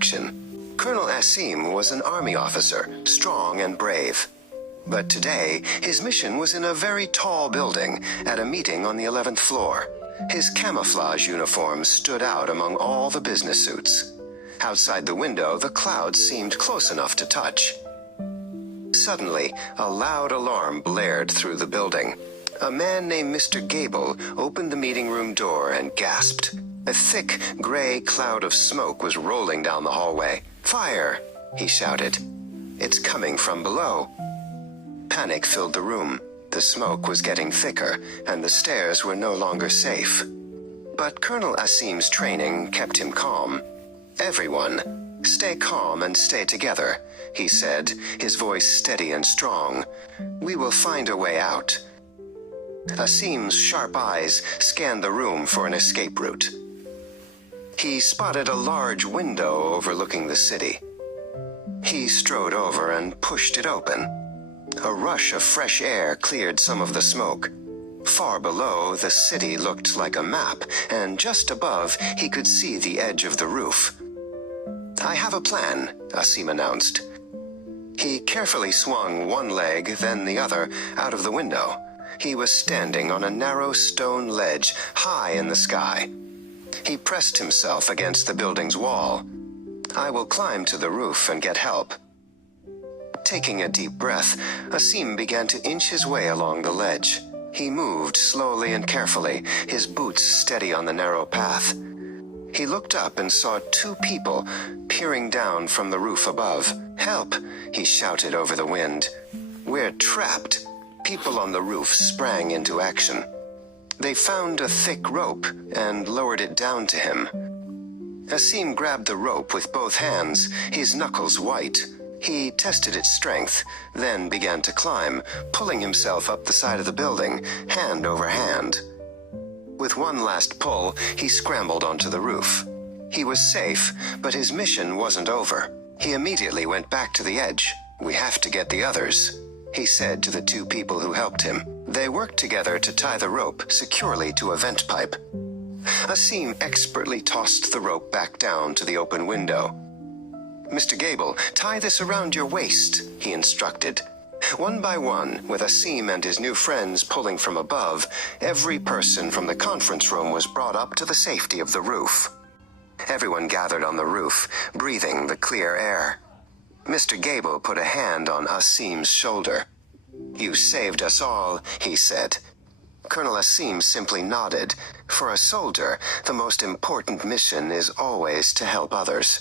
action. Colonel Asim was an army officer, strong and brave. But today, his mission was in a very tall building at a meeting on the 11th floor. His camouflage uniform stood out among all the business suits. Outside the window, the clouds seemed close enough to touch. Suddenly, a loud alarm blared through the building. A man named Mr. Gable opened the meeting room door and gasped. A thick, gray cloud of smoke was rolling down the hallway. "Fire!" he shouted. "It's coming from below." Panic filled the room. The smoke was getting thicker, and the stairs were no longer safe. But Colonel Asim's training kept him calm. "Everyone, stay calm and stay together," he said, his voice steady and strong. "We will find a way out." Asim's sharp eyes scanned the room for an escape route. He spotted a large window overlooking the city. He strode over and pushed it open. A rush of fresh air cleared some of the smoke. Far below, the city looked like a map, and just above, he could see the edge of the roof. "I have a plan," Asim announced. He carefully swung one leg, then the other, out of the window. He was standing on a narrow stone ledge high in the sky. He pressed himself against the building's wall. "I will climb to the roof and get help." Taking a deep breath, Asim began to inch his way along the ledge. He moved slowly and carefully, his boots steady on the narrow path. He looked up and saw two people peering down from the roof above. "Help!" he shouted over the wind. "We're trapped!" People on the roof sprang into action. They found a thick rope and lowered it down to him. Asim grabbed the rope with both hands, his knuckles white. He tested its strength, then began to climb, pulling himself up the side of the building, hand over hand. With one last pull, he scrambled onto the roof. He was safe, but his mission wasn't over. He immediately went back to the edge. "We have to get the others," he said to the two people who helped him. They worked together to tie the rope securely to a vent pipe. Asim expertly tossed the rope back down to the open window. "Mr. Gable, tie this around your waist," he instructed. One by one, with Asim and his new friends pulling from above, every person from the conference room was brought up to the safety of the roof. Everyone gathered on the roof, breathing the clear air. Mr. Gable put a hand on Asim's shoulder. "You saved us all," he said. Colonel Asim simply nodded. For a soldier, the most important mission is always to help others.